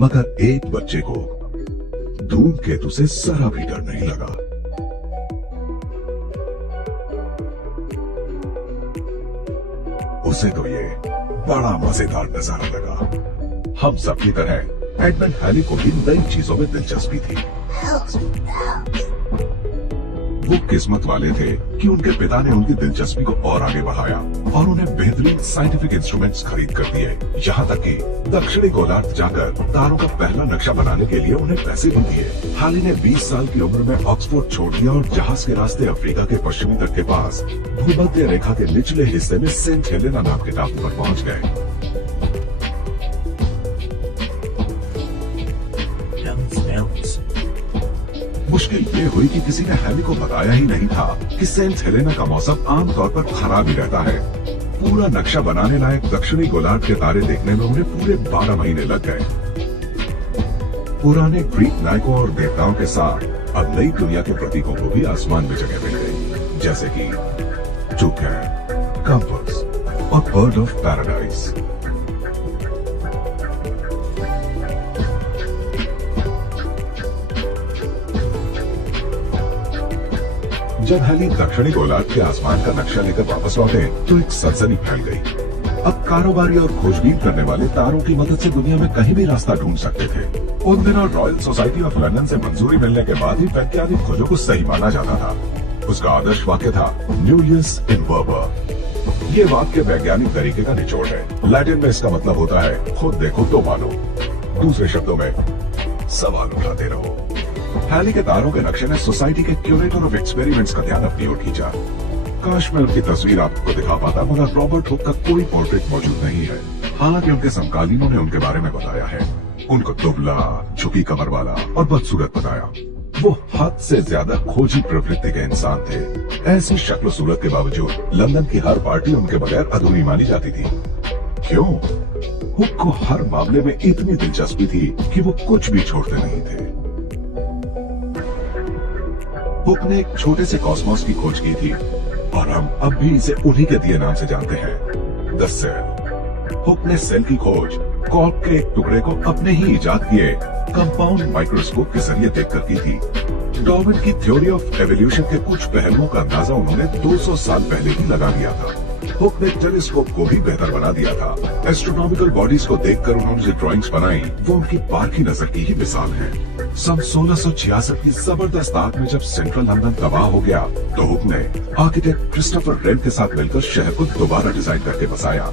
मगर एक बच्चे को धूमकेतु से जरा भी डर नहीं लगा। उसे तो ये बड़ा मजेदार नजारा लगा। हम सबकी तरह एडमंड हैली को भी नई चीजों में दिलचस्पी थी। वो किस्मत वाले थे कि उनके पिता ने उनकी दिलचस्पी को और आगे बढ़ाया और उन्हें बेहतरीन साइंटिफिक इंस्ट्रूमेंट्स खरीद कर दिए। यहाँ तक कि दक्षिणी गोलार्ध जाकर तारों का पहला नक्शा बनाने के लिए उन्हें पैसे भी दिए। हैली ने 20 साल की उम्र में ऑक्सफोर्ड छोड़ दिया और जहाज के रास्ते अफ्रीका के पश्चिमी तट के पास भूमध्य रेखा के निचले हिस्से में सेंट हेलेना नाम के टापू पर पहुँच गए। मुश्किल ये हुई कि किसी ने हैली को बताया ही नहीं था कि सेंट हेलेना का मौसम आमतौर पर खराब ही रहता है। पूरा नक्शा बनाने लायक दक्षिणी गोलार्ध के तारे देखने में उन्हें पूरे 12 महीने लग गए। पुराने ग्रीक नायकों और देवताओं के साथ अब नई दुनिया के प्रतीकों को भी आसमान में जगह मिल गई, जैसे कि जुपिटर, कंपास और बर्ड ऑफ पैराडाइज। जब हैली दक्षिणी गोलार्ध के आसमान का नक्शा लेकर वापस लौटे तो एक सनसनी फैल गई। अब कारोबारी और खोजबीन करने वाले तारों की मदद से दुनिया में कहीं भी रास्ता ढूंढ सकते थे। उन दिनों रॉयल सोसाइटी ऑफ लंदन से मंजूरी मिलने के बाद ही वैज्ञानिक खोजों को सही माना जाता था। उसका आदर्श वाक्य था न्यूलियस इन वर्बा। ये वाक्य वैज्ञानिक तरीके का निचोड़ है। लैटिन में इसका मतलब होता है खुद देखो तो मानो। दूसरे शब्दों में सवाल उठाते रहो। हैली के तारों के नक्शे ने सोसाइटी के क्यूरेटर ऑफ एक्सपेरिमेंट्स का ध्यान अपनी ओर खींचा। काश मैं उनकी तस्वीर आपको दिखा पाता, मगर रॉबर्ट हुक का कोई पोर्ट्रेट मौजूद नहीं है। हालांकि उनके समकालीनों ने उनके बारे में बताया है। उनको दुबला, झुकी कमर वाला और बदसूरत बताया। वो हद से ज्यादा खोजी प्रवृत्ति के इंसान थे। ऐसी शक्ल सूरत के बावजूद लंदन की हर पार्टी उनके बगैर अधूरी मानी जाती थी। क्यों? हुक को हर मामले में इतनी दिलचस्पी थी कि वो कुछ भी छोड़ते नहीं थे। हुक ने एक छोटे से कॉस्मोस की खोज की थी और हम अब भी इसे उन्हीं के दिए नाम से जानते हैं, द सेल। हुक ने सेल की खोज कॉर्क के एक टुकड़े को अपने ही इजाद किए कंपाउंड माइक्रोस्कोप के जरिए देखकर की थी। डार्विन की थ्योरी ऑफ एवोल्यूशन के कुछ पहलुओं का अंदाजा उन्होंने 200 साल पहले ही लगा लिया था। हुक ने टेलीस्कोप को भी बेहतर बना दिया था। एस्ट्रोनॉमिकल बॉडीज को देखकर उन्होंने जो ड्राइंग्स बनाई वो उनकी पारखी नजर की ही मिसाल है। सन 1666 की जबरदस्त आग में जब सेंट्रल लंदन तबाह हो गया तो हुक ने आर्किटेक्ट क्रिस्टोफर रेंट के साथ मिलकर शहर को दोबारा डिजाइन करके बसाया।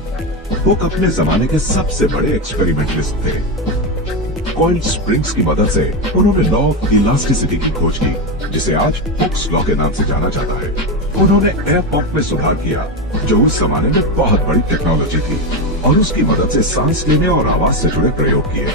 हुक अपने जमाने के सबसे बड़े एक्सपेरिमेंटलिस्ट थे। कॉइल्ड स्प्रिंग्स की मदद से उन्होंने लॉ ऑफ इलास्टिसिटी की खोज की, जिसे आज हुक्स लॉ के नाम से जाना जाता है। उन्होंने एयर पंप में सुधार किया, जो उस जमाने में बहुत बड़ी टेक्नोलॉजी थी, और उसकी मदद से सांस लेने और आवाज से जुड़े प्रयोग किए।